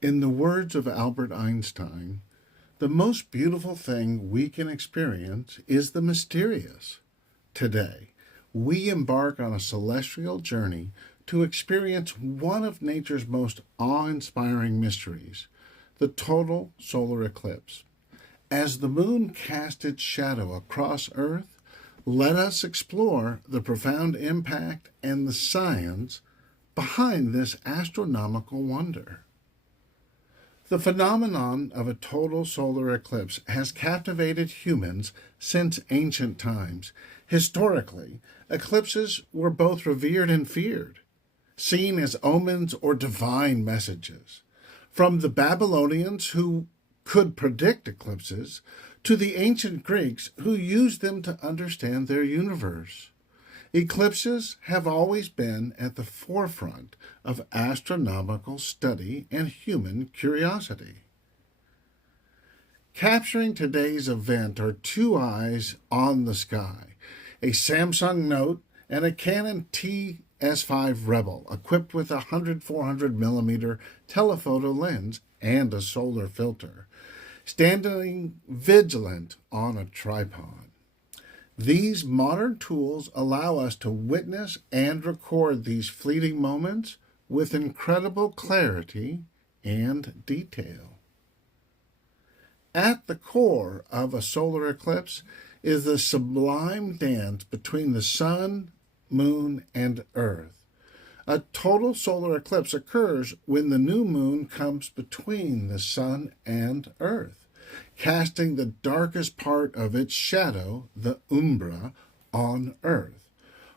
In the words of Albert Einstein, the most beautiful thing we can experience is the mysterious. Today, we embark on a celestial journey to experience one of nature's most awe-inspiring mysteries, the total solar eclipse. As the moon casts its shadow across Earth, let us explore the profound impact and the science behind this astronomical wonder. The phenomenon of a total solar eclipse has captivated humans since ancient times. Historically, eclipses were both revered and feared, seen as omens or divine messages. From the Babylonians, who could predict eclipses, to the ancient Greeks, who used them to understand their universe. Eclipses have always been at the forefront of astronomical study and human curiosity. Capturing today's event are two eyes on the sky, a Samsung Note and a Canon TS5 Rebel, equipped with a 400 millimeter telephoto lens and a solar filter, standing vigilant on a tripod. These modern tools allow us to witness and record these fleeting moments with incredible clarity and detail. At the core of a solar eclipse is the sublime dance between the sun, moon, and earth. A total solar eclipse occurs when the new moon comes between the sun and earth, casting the darkest part of its shadow, the umbra, on earth.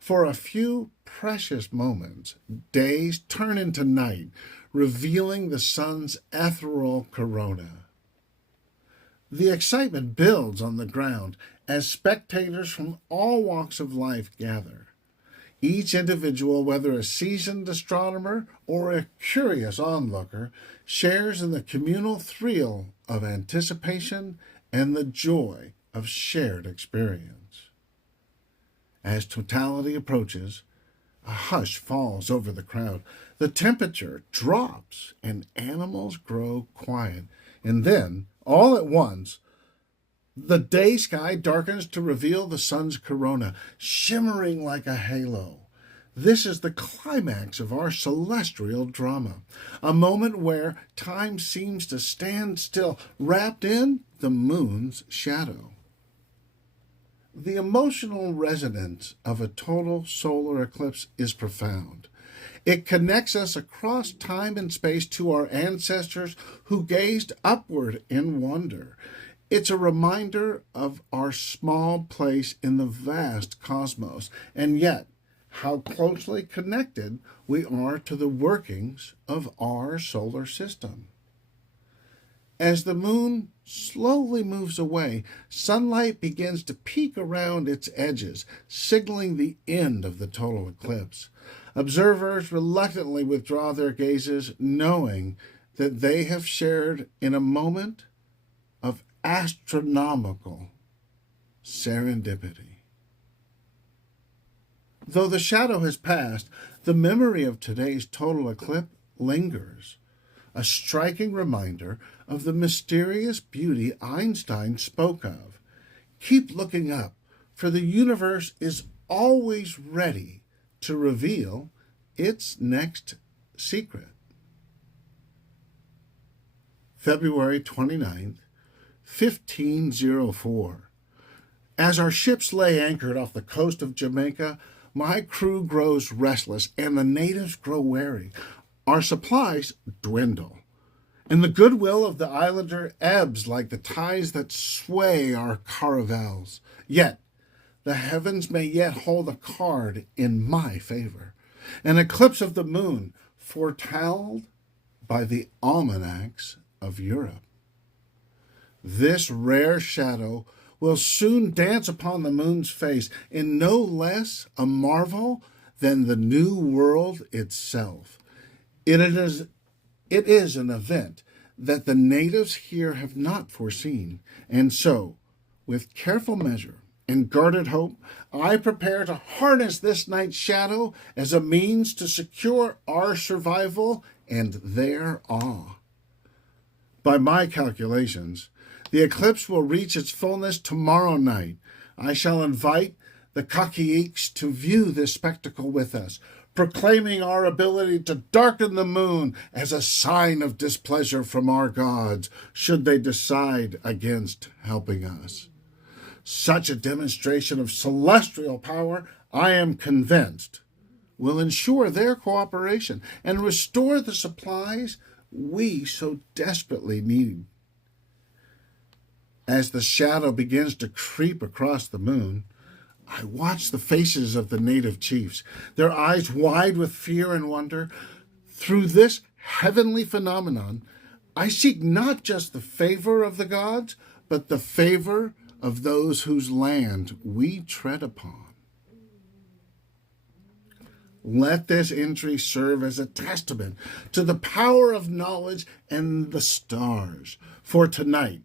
For a few precious moments, days turn into night, revealing the sun's ethereal corona. The excitement builds on the ground as spectators from all walks of life gather. Each individual, whether a seasoned astronomer or a curious onlooker, shares in the communal thrill of anticipation and the joy of shared experience. As totality approaches, a hush falls over the crowd. The temperature drops and animals grow quiet. And then, all at once, the day sky darkens to reveal the sun's corona, shimmering like a halo. This is the climax of our celestial drama, a moment where time seems to stand still, wrapped in the moon's shadow. The emotional resonance of a total solar eclipse is profound. It connects us across time and space to our ancestors who gazed upward in wonder. It's a reminder of our small place in the vast cosmos, and yet how closely connected we are to the workings of our solar system. As the moon slowly moves away, sunlight begins to peek around its edges, signaling the end of the total eclipse. Observers reluctantly withdraw their gazes, knowing that they have shared in a moment of astronomical serendipity. Though the shadow has passed, the memory of today's total eclipse lingers, a striking reminder of the mysterious beauty Einstein spoke of. Keep looking up, for the universe is always ready to reveal its next secret. February 29th, 1504. As our ships lay anchored off the coast of Jamaica, my crew grows restless and the natives grow wary. Our supplies dwindle, and the goodwill of the islander ebbs like the tides that sway our caravels. Yet, the heavens may yet hold a card in my favor. An eclipse of the moon foretold by the almanacs of Europe. This rare shadow will soon dance upon the moon's face in no less a marvel than the new world itself. It is an event that the natives here have not foreseen, and so, with careful measure and guarded hope, I prepare to harness this night's shadow as a means to secure our survival and their awe. By my calculations, the eclipse will reach its fullness tomorrow night. I shall invite the Kakeiks to view this spectacle with us, proclaiming our ability to darken the moon as a sign of displeasure from our gods, should they decide against helping us. Such a demonstration of celestial power, I am convinced, will ensure their cooperation and restore the supplies we so desperately need. As the shadow begins to creep across the moon, I watch the faces of the native chiefs, their eyes wide with fear and wonder. Through this heavenly phenomenon, I seek not just the favor of the gods, but the favor of those whose land we tread upon. Let this entry serve as a testament to the power of knowledge and the stars. For tonight,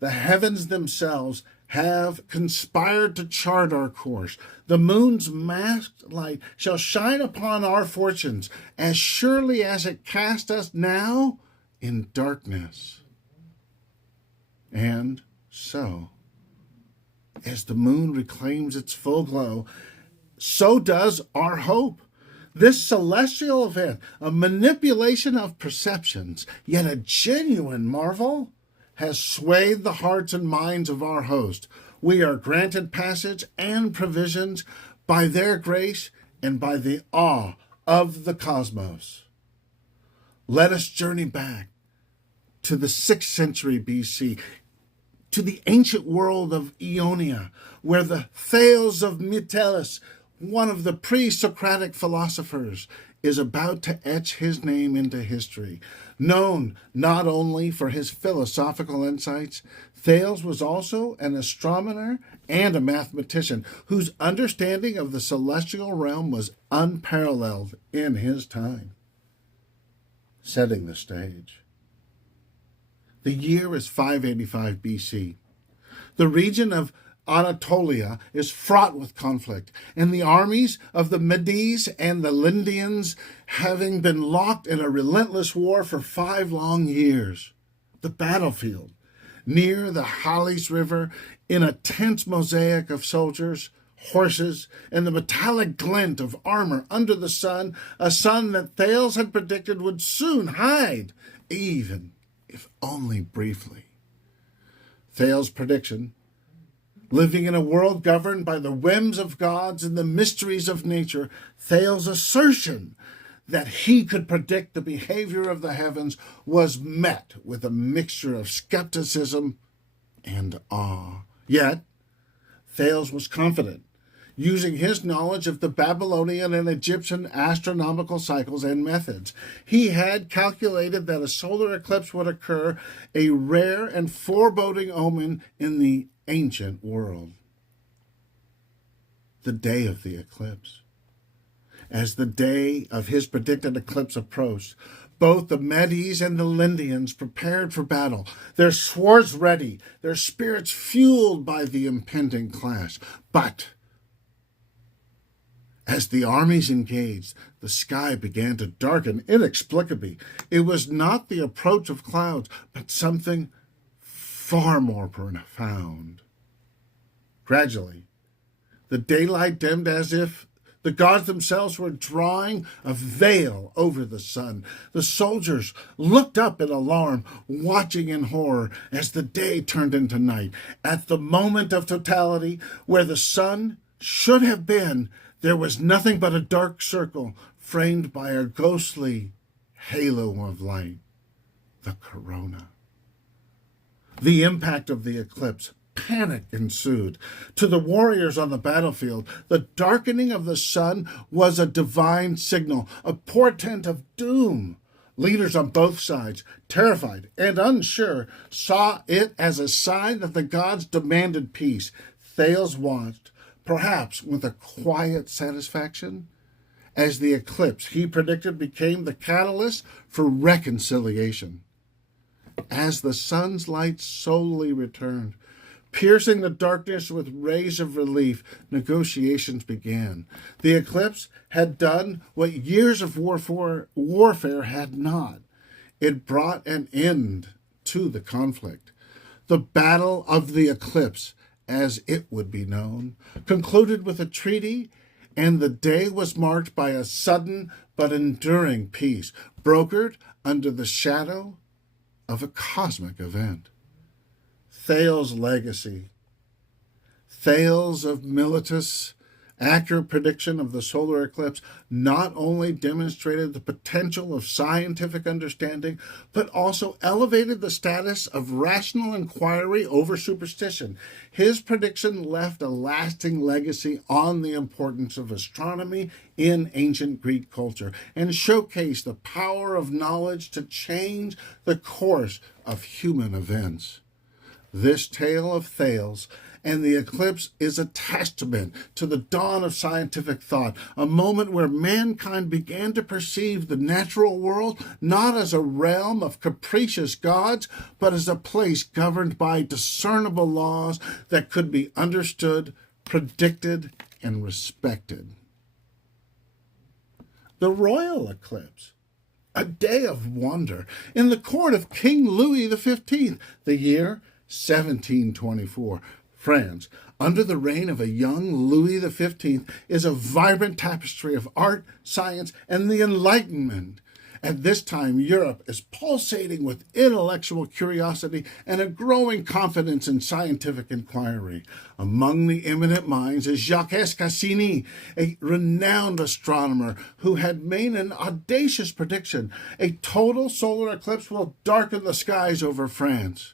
the heavens themselves have conspired to chart our course. The moon's masked light shall shine upon our fortunes as surely as it cast us now in darkness. And so, as the moon reclaims its full glow, so does our hope. This celestial event, a manipulation of perceptions, yet a genuine marvel, has swayed the hearts and minds of our host. We are granted passage and provisions by their grace and by the awe of the cosmos. Let us journey back to the 6th century BC, to the ancient world of Ionia, where the Thales of Miletus, one of the pre-Socratic philosophers, is about to etch his name into history. Known not only for his philosophical insights, Thales was also an astronomer and a mathematician whose understanding of the celestial realm was unparalleled in his time. Setting the stage. The year is 585 BC. The region of Anatolia is fraught with conflict, and the armies of the Medes and the Lydians having been locked in a relentless war for 5 long years. The battlefield, near the Halys River, in a tense mosaic of soldiers, horses, and the metallic glint of armor under the sun, a sun that Thales had predicted would soon hide, even if only briefly. Thales' prediction, living in a world governed by the whims of gods and the mysteries of nature, Thales' assertion that he could predict the behavior of the heavens was met with a mixture of skepticism and awe. Yet, Thales was confident, using his knowledge of the Babylonian and Egyptian astronomical cycles and methods. He had calculated that a solar eclipse would occur, a rare and foreboding omen in the ancient world. The day of the eclipse. As the day of his predicted eclipse approached, both the Medes and the Lydians prepared for battle, their swords ready, their spirits fueled by the impending clash. But as the armies engaged, the sky began to darken inexplicably. It was not the approach of clouds, but something far more profound. Gradually, the daylight dimmed as if the gods themselves were drawing a veil over the sun. The soldiers looked up in alarm, watching in horror as the day turned into night. At the moment of totality, where the sun should have been, there was nothing but a dark circle framed by a ghostly halo of light, the corona. The impact of the eclipse, panic ensued. To the warriors on the battlefield, the darkening of the sun was a divine signal, a portent of doom. Leaders on both sides, terrified and unsure, saw it as a sign that the gods demanded peace. Thales watched, perhaps with a quiet satisfaction, as the eclipse he predicted became the catalyst for reconciliation. As the sun's light slowly returned, piercing the darkness with rays of relief, negotiations began. The eclipse had done what years of warfare had not. It brought an end to the conflict. The Battle of the Eclipse, as it would be known, concluded with a treaty, and the day was marked by a sudden but enduring peace, brokered under the shadow of a cosmic event. Thales' legacy. Thales of Miletus' accurate prediction of the solar eclipse not only demonstrated the potential of scientific understanding, but also elevated the status of rational inquiry over superstition. His prediction left a lasting legacy on the importance of astronomy in ancient Greek culture and showcased the power of knowledge to change the course of human events. This tale of Thales and the eclipse is a testament to the dawn of scientific thought, a moment where mankind began to perceive the natural world not as a realm of capricious gods, but as a place governed by discernible laws that could be understood, predicted, and respected. The royal eclipse, a day of wonder in the court of King Louis XV, the year 1724. France, under the reign of a young Louis XV, is a vibrant tapestry of art, science, and the Enlightenment. At this time, Europe is pulsating with intellectual curiosity and a growing confidence in scientific inquiry. Among the eminent minds is Jacques Cassini, a renowned astronomer who had made an audacious prediction: a total solar eclipse will darken the skies over France.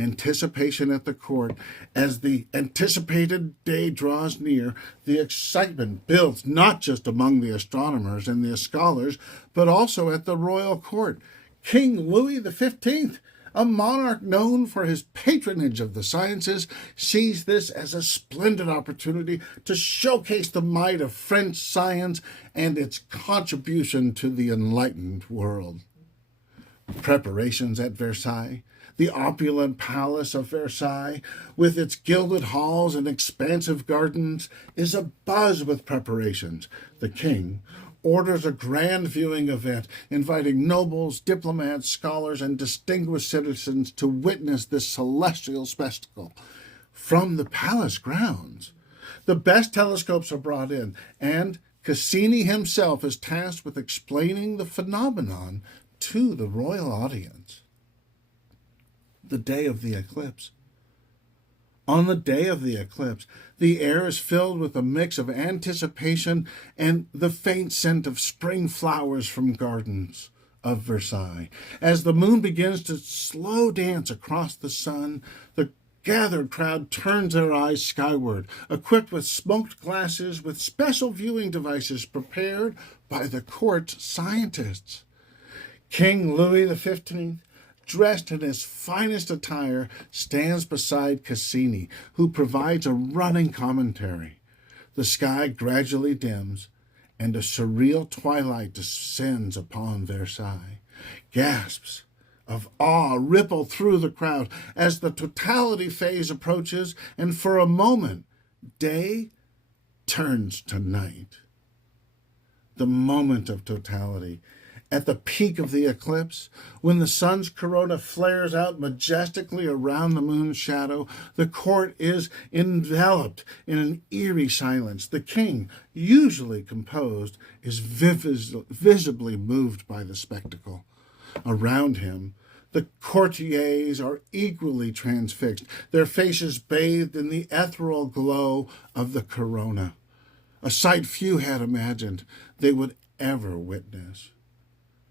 Anticipation at the court. As the anticipated day draws near, the excitement builds not just among the astronomers and the scholars, but also at the royal court. King Louis XV, a monarch known for his patronage of the sciences, sees this as a splendid opportunity to showcase the might of French science and its contribution to the enlightened world. Preparations at Versailles. The opulent palace of Versailles, with its gilded halls and expansive gardens, is abuzz with preparations. The king orders a grand viewing event, inviting nobles, diplomats, scholars, and distinguished citizens to witness this celestial spectacle. From the palace grounds, the best telescopes are brought in, and Cassini himself is tasked with explaining the phenomenon to the royal audience. The day of the eclipse. On the day of the eclipse, the air is filled with a mix of anticipation and the faint scent of spring flowers from gardens of Versailles. As the moon begins to slow dance across the sun, the gathered crowd turns their eyes skyward, equipped with smoked glasses with special viewing devices prepared by the court's scientists. King Louis XV, dressed in his finest attire, stands beside Cassini, who provides a running commentary. The sky gradually dims, and a surreal twilight descends upon Versailles. Gasps of awe ripple through the crowd as the totality phase approaches, and for a moment, day turns to night. The moment of totality. At the peak of the eclipse, when the sun's corona flares out majestically around the moon's shadow, the court is enveloped in an eerie silence. The king, usually composed, is visibly moved by the spectacle. Around him, the courtiers are equally transfixed, their faces bathed in the ethereal glow of the corona, a sight few had imagined they would ever witness.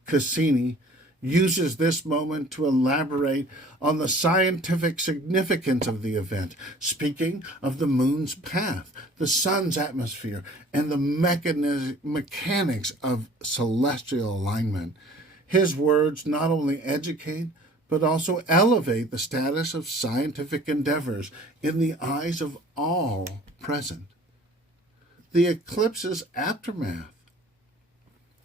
Cassini uses this moment to elaborate on the scientific significance of the event, speaking of the moon's path, the sun's atmosphere, and the mechanics of celestial alignment. His words not only educate, but also elevate the status of scientific endeavors in the eyes of all present. The eclipse's aftermath.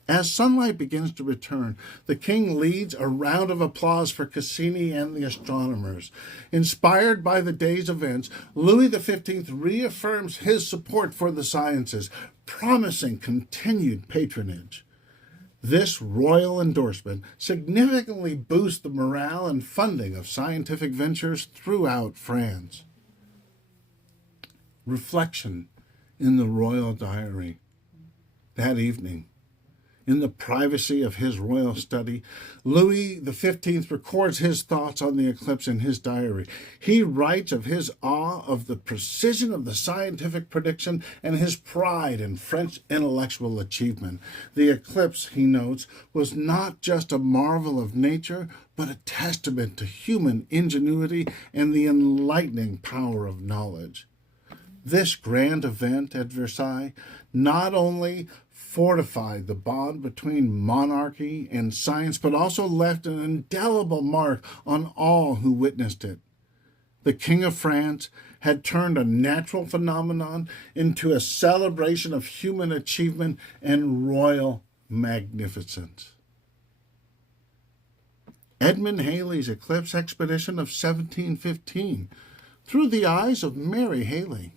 As sunlight begins to return, the king leads a round of applause for Cassini and the astronomers. Inspired by the day's events, Louis XV reaffirms his support for the sciences, promising continued patronage. This royal endorsement significantly boosts the morale and funding of scientific ventures throughout France. Reflection in the royal diary. That evening, in the privacy of his royal study, Louis XV records his thoughts on the eclipse in his diary. He writes of his awe of the precision of the scientific prediction and his pride in French intellectual achievement. The eclipse, he notes, was not just a marvel of nature, but a testament to human ingenuity and the enlightening power of knowledge. This grand event at Versailles not only fortified the bond between monarchy and science, but also left an indelible mark on all who witnessed it. The King of France had turned a natural phenomenon into a celebration of human achievement and royal magnificence. Edmund Halley's eclipse expedition of 1715, through the eyes of Mary Halley.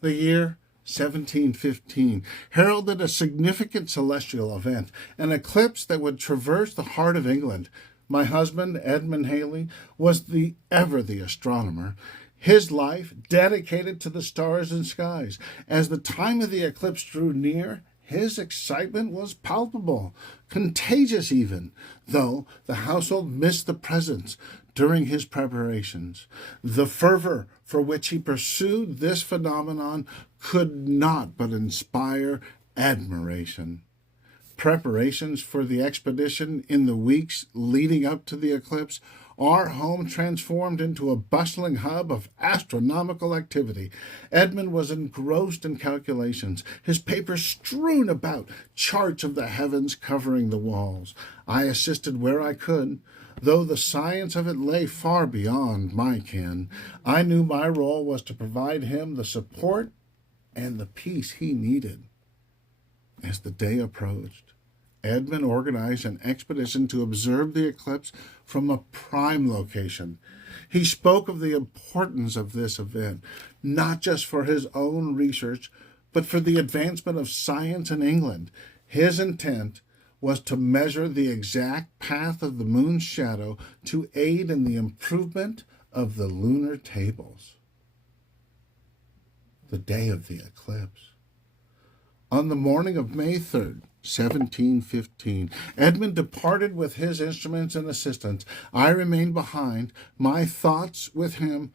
The year 1715 heralded a significant celestial event, an eclipse that would traverse the heart of England. My husband, Edmund Halley, was ever the astronomer, his life dedicated to the stars and skies. As the time of the eclipse drew near, his excitement was palpable, contagious even, though the household missed the presence during his preparations. The fervor for which he pursued this phenomenon could not but inspire admiration. Preparations for the expedition in the weeks leading up to the eclipse, our home transformed into a bustling hub of astronomical activity. Edmund was engrossed in calculations, his papers strewn about, charts of the heavens covering the walls. I assisted where I could. Though the science of it lay far beyond my ken, I knew my role was to provide him the support and the peace he needed. As the day approached, Edmund organized an expedition to observe the eclipse from a prime location. He spoke of the importance of this event, not just for his own research, but for the advancement of science in England. His intent was to measure the exact path of the moon's shadow to aid in the improvement of the lunar tables. The day of the eclipse. On the morning of May 3rd, 1715, Edmund departed with his instruments and assistants. I remained behind, my thoughts with him,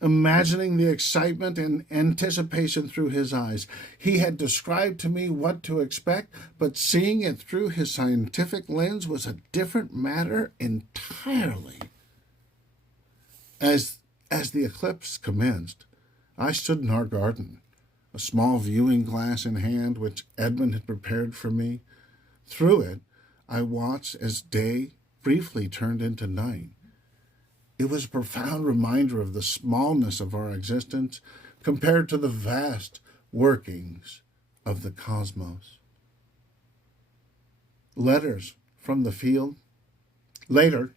imagining the excitement and anticipation through his eyes. He had described to me what to expect, but seeing it through his scientific lens was a different matter entirely. As the eclipse commenced, I stood in our garden, a small viewing glass in hand which Edmund had prepared for me. Through it, I watched as day briefly turned into night. It was a profound reminder of the smallness of our existence compared to the vast workings of the cosmos. Letters from the field. Later,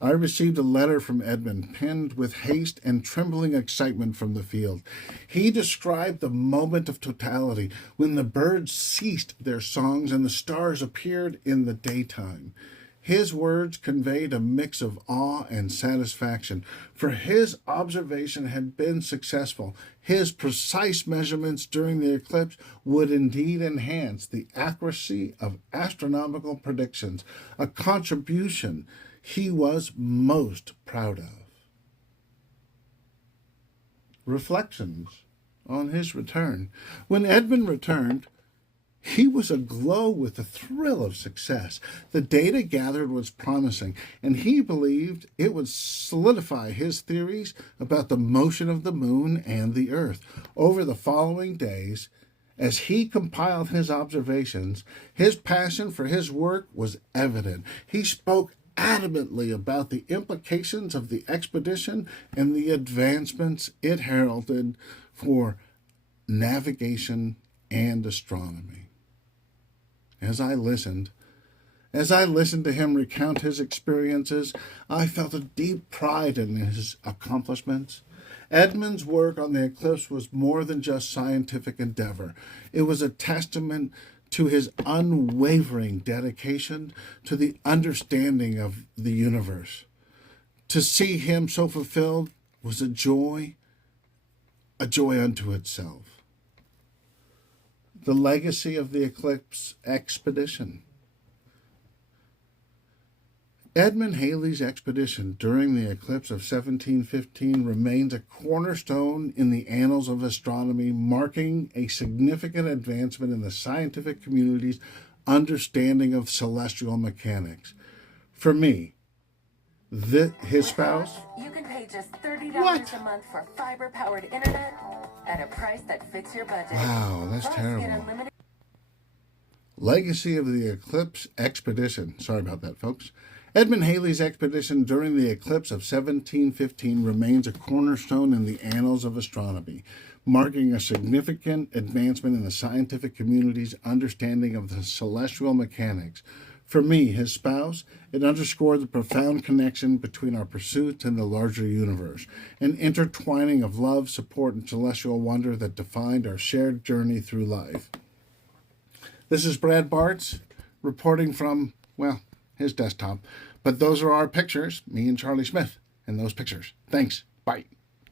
I received a letter from Edmund, penned with haste and trembling excitement from the field. He described the moment of totality when the birds ceased their songs and the stars appeared in the daytime. His words conveyed a mix of awe and satisfaction, for his observation had been successful. His precise measurements during the eclipse would indeed enhance the accuracy of astronomical predictions, a contribution he was most proud of. Reflections on his return. When Edmund returned, he was aglow with the thrill of success. The data gathered was promising, and he believed it would solidify his theories about the motion of the moon and the earth. Over the following days, as he compiled his observations, his passion for his work was evident. He spoke adamantly about the implications of the expedition and the advancements it heralded for navigation and astronomy. As I listened to him recount his experiences, I felt a deep pride in his accomplishments. Edmund's work on the eclipse was more than just scientific endeavor. It was a testament to his unwavering dedication to the understanding of the universe. To see him so fulfilled was a joy unto itself. The legacy of the Eclipse expedition. Edmund Halley's expedition during the eclipse of 1715 remains a cornerstone in the annals of astronomy, marking a significant advancement in the scientific community's understanding of celestial mechanics. For me, his spouse... You can pay just $30 a month for fiber-powered internet at a price that fits your budget. Wow, that's terrible. Legacy of the Eclipse expedition. Sorry about that, folks. Edmund Halley's expedition during the eclipse of 1715 remains a cornerstone in the annals of astronomy, marking a significant advancement in the scientific community's understanding of the celestial mechanics. For me, his spouse, it underscored the profound connection between our pursuits and the larger universe, an intertwining of love, support, and celestial wonder that defined our shared journey through life. This is Brad Bartz, reporting from, well, his desktop. But those are our pictures, me and Charlie Smith, in those pictures. Thanks. Bye.